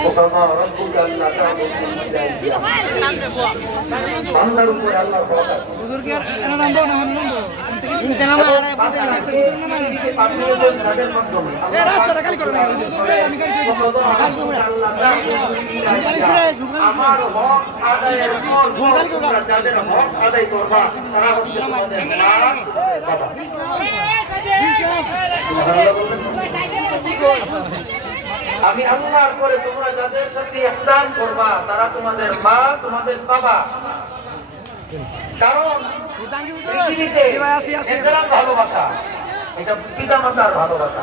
ওকামা রব্বুকা আল্লাহ তাআবুদু ইল্লা ইয়্যাহু। বান্দার উপরে খালি করে আমার হক আদায়ের পর যাদের হক আদায় করবা তারা হচ্ছে তোমাদের মা বাবা আমি আল্লাহর করে তোমরা যাদের সাথে ইহসান করবা, তারা তোমাদের মা, তোমাদের বাবা। কারণ পৃথিবীতে ভালোবাসা, এটা পিতা মাতার ভালোবাসা,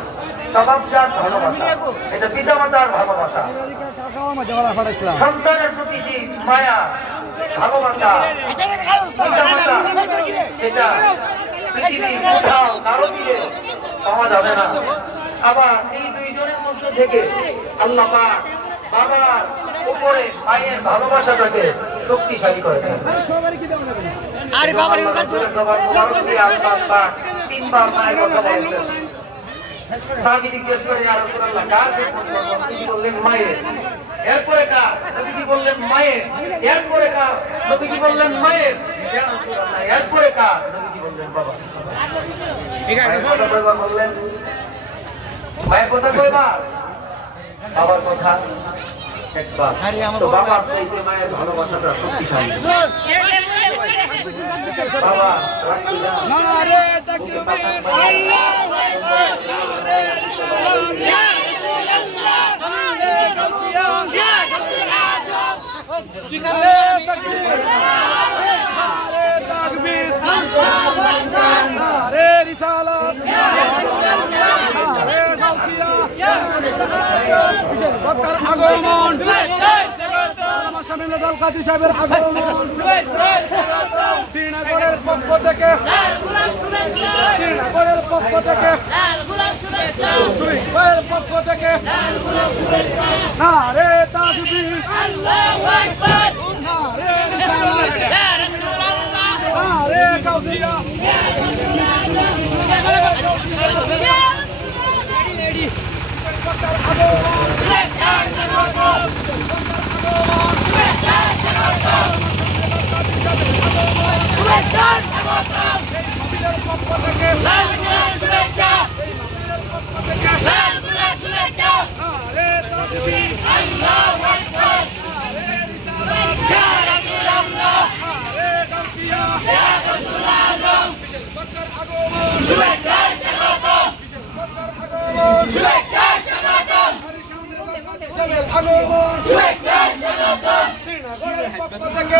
এটা পিতা মাতার ভালোবাসা। সন্তানের প্রতি মায়া, ভালোবাসা এটা যাবে না। আবার এই মধ্যে থেকে আল্লাহ পাক বাবার উপরে মায়ের ভালোবাসাটাকে শক্তিশালী করেছেন আরে বাবা সবার মোবারক দিয়ে আল্লাহ পাক তিনবার মায়ের কথা বলেছেন জিজ্ঞেস রাসূলুল্লাহ, কার বললেন, মায়ের। এরপরে কার? নবীজি বললেন, মায়ের। এরপরে কার? নবীজি বললেন, মায়ের। ইয়া রাসূলুল্লাহ, এরপরে কার? নবীজি বললেন, বাবা। মায়ের কথা কয়বার বললেন? মায়ের কথা কয়বার? বাবার কথা একবার তো বাবার চাইতে মায়ের ভালোবাসাটা শক্তিশালী বাবা রাখছি না। নারে তাকবীর নারে গাউসিয়া নারে তাকবীর নারে তাকবীর নারে রিসালাত নারে গাউসিয়া বিশেষ বক্তার আগমন সামনে দল কাজী সাহেবের আগমন শ্রীনগরের পক্ষ থেকে শ্রীনগরের পক্ষ থেকে শ্রীনগরের পক্ষ থেকে নারে রে নারে পক্ষ থেকে নারে তাকবীর নারে গাউসিয়া বিশেষ বক্তার আগমন বিশেষ বক্তার আগমন আরে সামনে দরকার হিসাবের আগমন শ্রীনগরের পক্ষ থেকে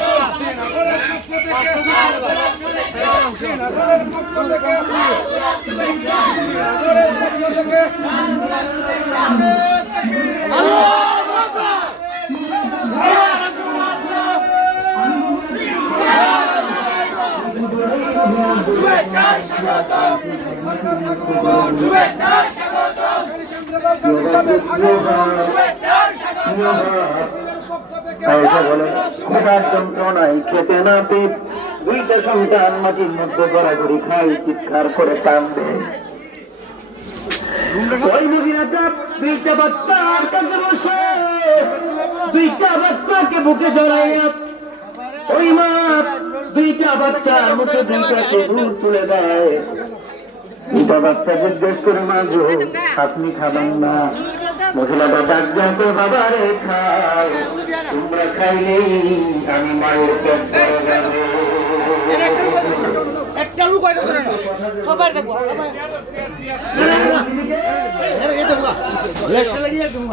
পক্ষ থেকে নারে তাকবীর দুইটা সন্তান মাঝির মধ্যে গড়াগড়ি ওই বুকে জড়াইয়া ওই মা দুইটা বাচ্চার মুখে দুইটা খেজুর তুলে দেয়। দুইটা বাচ্চা জিজ্ঞেস করে মা জো আপনি খাবেন না মহিলাটা ডাক দেখো বাবা রে খাও তোমরা খাইলেই আমি মায়ের পেট একটা লোক হয়তো ধরে না লাগিয়ে দেখব।